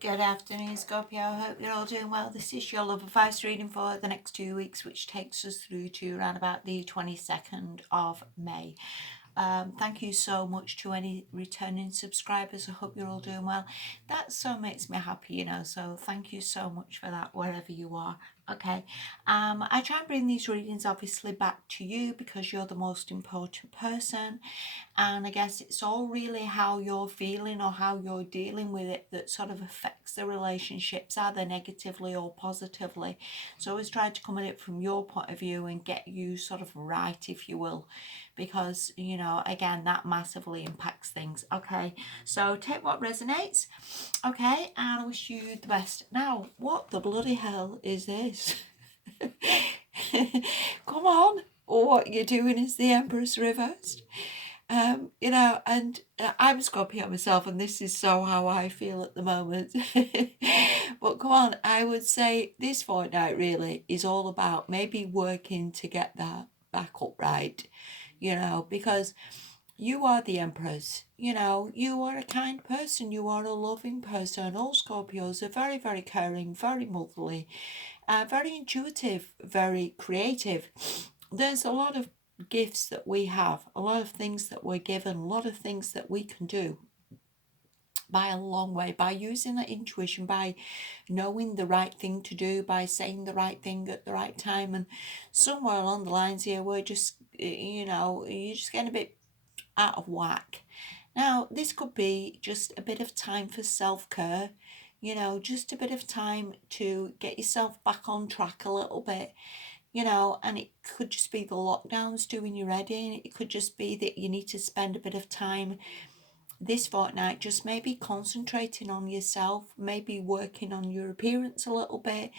Good afternoon, Scorpio. I hope you're all doing well. This is your love advice reading for the next 2 weeks, which takes us through to around about the 22nd of May. Thank you so much to any returning subscribers. I hope you're all doing well. That so makes me happy, so thank you so much for that, wherever you are. Okay, I try and bring these readings obviously back to you because you're the most important person, and I guess it's all really how you're feeling or how you're dealing with it that sort of affects the relationships, either negatively or positively. So I always try to come at it from your point of view and get you sort of right, if you will, because, again, that massively impacts things. Okay, so take what resonates. Okay, and I wish you the best. Now, what the bloody hell is this? Come on. What you're doing is the Empress reversed. And I'm Scorpio myself, and this is so how I feel at the moment. But come on, I would say this fortnight really is all about maybe working to get that back upright, because you are the Empress. You are a kind person, you are a loving person. All Scorpios are very, very caring, very motherly, very intuitive, very creative. There's a lot of gifts that we have, a lot of things that we're given, a lot of things that we can do by a long way, by using that intuition, by knowing the right thing to do, by saying the right thing at the right time. And somewhere along the lines here, we're just, you're just getting a bit out of whack. Now, this could be just a bit of time for self-care, just a bit of time to get yourself back on track a little bit, and it could just be the lockdowns doing you ready. It could just be that you need to spend a bit of time this fortnight just maybe concentrating on yourself, maybe working on your appearance a little bit,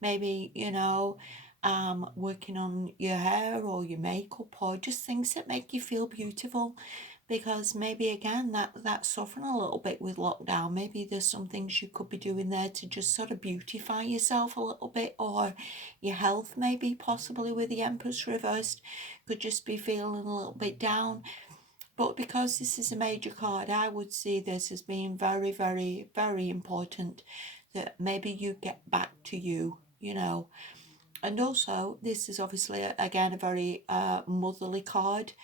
maybe, working on your hair or your makeup or just things that make you feel beautiful, because maybe again that's suffering a little bit with lockdown. Maybe there's some things you could be doing there to just sort of beautify yourself a little bit, or your health maybe possibly with the Empress reversed could just be feeling a little bit down. But because this is a major card, I would see this as being very, very, very important that maybe you get back to you, And also, this is obviously, again, a very motherly card.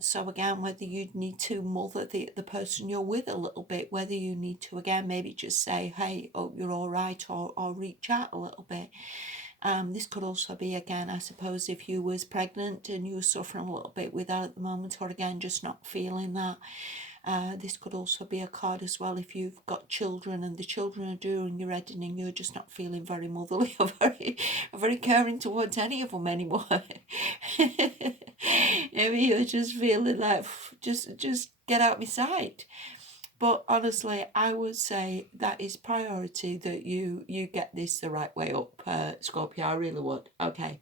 So again, whether you need to mother the person you're with a little bit, whether you need to, again, maybe just say, hey, oh, you're all right, or reach out a little bit. This could also be, again, I suppose, if you was pregnant and you were suffering a little bit with that at the moment, or again, just not feeling that. This could also be a card as well if you've got children and the children are doing your heading and you're just not feeling very motherly or very caring towards any of them anymore. Maybe you're just feeling like, just get out my sight. But honestly, I would say that is priority, that you get this the right way up, Scorpio. I really would. Okay.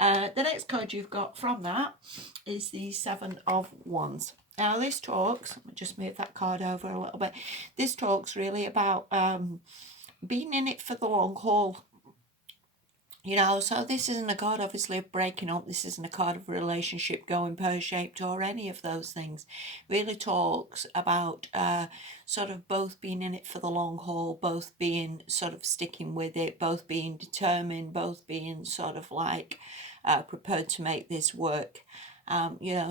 The next card you've got from that is the Seven of Wands. Now this talks, let me just move that card over a little bit. This talks really about being in it for the long haul. So this isn't a card obviously of breaking up. This isn't a card of a relationship going pear-shaped or any of those things. Really talks about sort of both being in it for the long haul, both being sort of sticking with it, both being determined, both being sort of like prepared to make this work.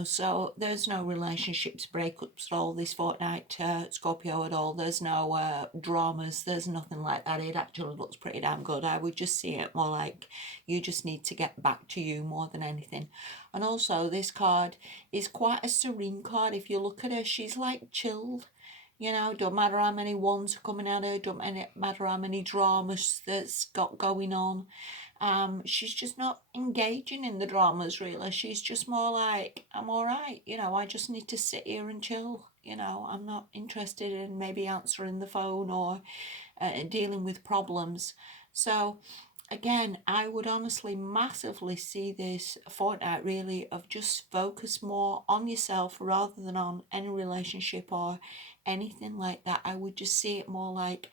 So there's no relationships breakups at all this fortnight, Scorpio, at all. There's no dramas, there's nothing like that. It actually looks pretty damn good. I would just see it more like you just need to get back to you more than anything. And also this card is quite a serene card. If you look at her, she's like chilled. Don't matter how many ones are coming at her, don't matter how many dramas that's got going on. She's just not engaging in the dramas really. She's just more like, I'm all right, I just need to sit here and chill. I'm not interested in maybe answering the phone or dealing with problems. So again, I would honestly massively see this fortnight really of just focus more on yourself rather than on any relationship or anything like that. I would just see it more like,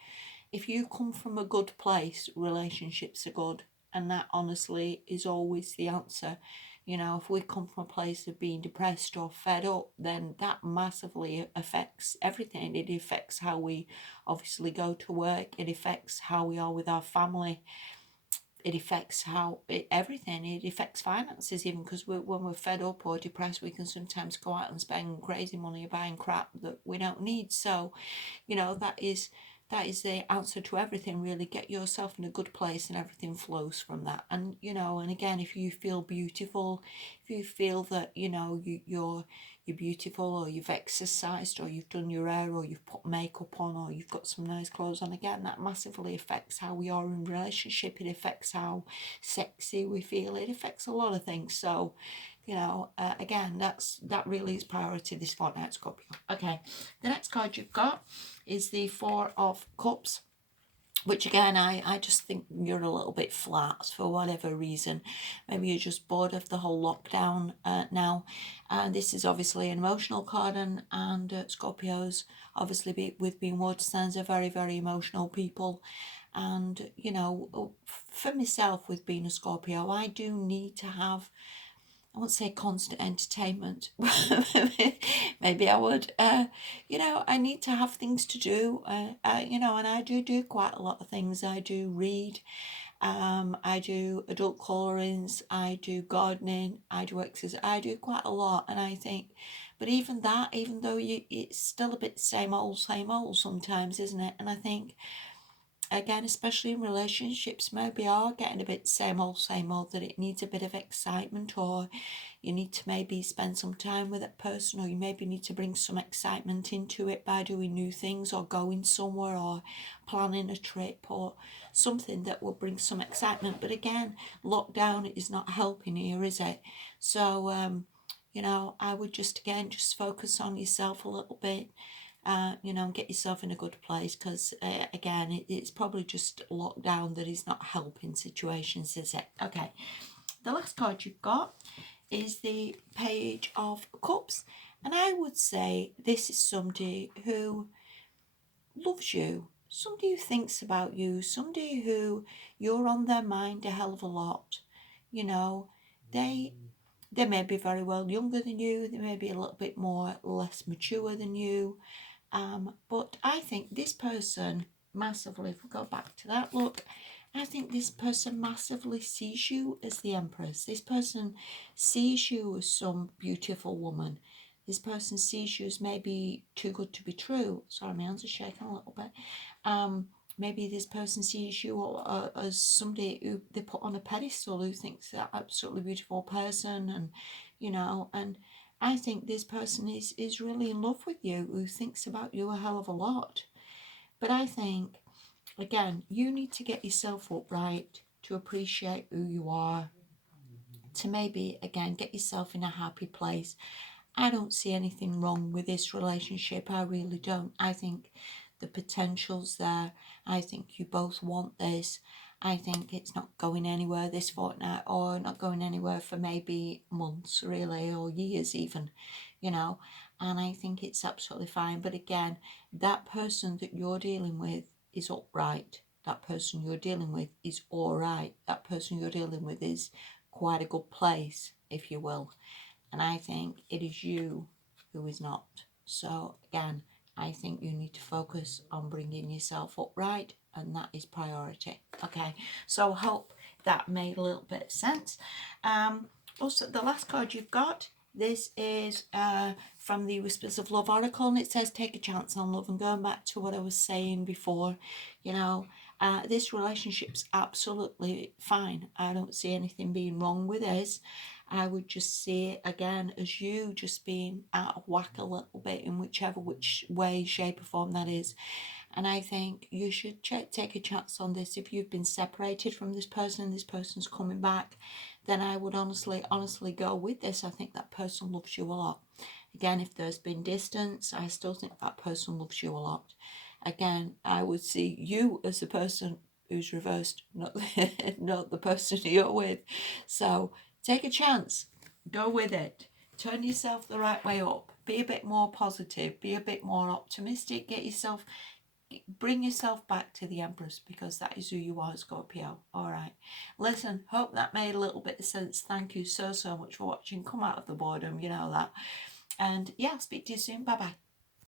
if you come from a good place, relationships are good. And that honestly is always the answer. You know, if we come from a place of being depressed or fed up, then that massively affects everything. It affects how we obviously go to work. It affects how we are with our family. It affects everything. It affects finances even, because when we're fed up or depressed, we can sometimes go out and spend crazy money buying crap that we don't need. So, you know, that is the answer to everything, really. Get yourself in a good place and everything flows from that. And, you know, and again, if you feel beautiful, if you feel that, you know, you're beautiful, or you've exercised, or you've done your hair, or you've put makeup on, or you've got some nice clothes on, again, that massively affects how we are in relationship. It affects how sexy we feel. It affects a lot of things. So, you know, again, that really is priority this fortnight, Scorpio. Okay, the next card you've got is the Four of Cups, which again, I just think you're a little bit flat for whatever reason. Maybe you're just bored of the whole lockdown now. And this is obviously an emotional card, and Scorpios, obviously with being water signs, are very, very emotional people. And, you know, for myself, with being a Scorpio, I do need to have, I won't say constant entertainment, maybe I would. You know, I need to have things to do. You know, and I do quite a lot of things. I do read. I do adult colorings. I do gardening. I do exercise. I do quite a lot, and I think, but even that, even though it's still a bit same old sometimes, isn't it? And I think, again, especially in relationships, maybe are getting a bit same old, that it needs a bit of excitement, or you need to maybe spend some time with that person, or you maybe need to bring some excitement into it by doing new things, or going somewhere, or planning a trip, or something that will bring some excitement. But again, lockdown is not helping here, is it? So, you know, I would just focus on yourself a little bit. You know, and get yourself in a good place, because again, it's probably just lockdown that is not helping situations, is it? Okay, the last card you've got is the Page of Cups, and I would say this is somebody who loves you, somebody who thinks about you, somebody who you're on their mind a hell of a lot. You know, they may be very well younger than you, they may be a little bit less mature than you, but I think this person massively, if we go back to that, look, I think this person massively sees you as the Empress. This person sees you as some beautiful woman. This person sees you as maybe too good to be true. Sorry, my hands are shaking a little bit. Maybe this person sees you as somebody who they put on a pedestal, who thinks they're absolutely beautiful person, and, you know, and I think this person is really in love with you, who thinks about you a hell of a lot. But I think, again, you need to get yourself up right to appreciate who you are, to maybe, again, get yourself in a happy place. I don't see anything wrong with this relationship. I really don't. I think the potential's there. I think you both want this. I think it's not going anywhere this fortnight, or not going anywhere for maybe months, really, or years even, you know. And I think it's absolutely fine. But again, that person that you're dealing with is upright. That person you're dealing with is all right. That person you're dealing with is quite a good place, if you will. And I think it is you who is not. So again, I think you need to focus on bringing yourself up right, and that is priority. Okay, so I hope that made a little bit of sense. Also, the last card you've got, this is from the Whispers of Love Oracle, and it says take a chance on love. And going back to what I was saying before, you know, this relationship's absolutely fine. I don't see anything being wrong with this. I would just see it again as you just being out of whack a little bit, in which way, shape or form that is. And I think you should take a chance on this. If you've been separated from this person and this person's coming back, then I would honestly go with this. I think that person loves you a lot. Again, if there's been distance, I still think that person loves you a lot. Again, I would see you as the person who's reversed, not the person you're with. So take a chance, go with it, turn yourself the right way up, be a bit more positive, be a bit more optimistic, get yourself bring yourself back to the Empress, because that is who you are, Scorpio. All right. Listen, hope that made a little bit of sense. Thank you so much for watching. Come out of the boredom, you know that. And yeah, I'll speak to you soon. Bye bye.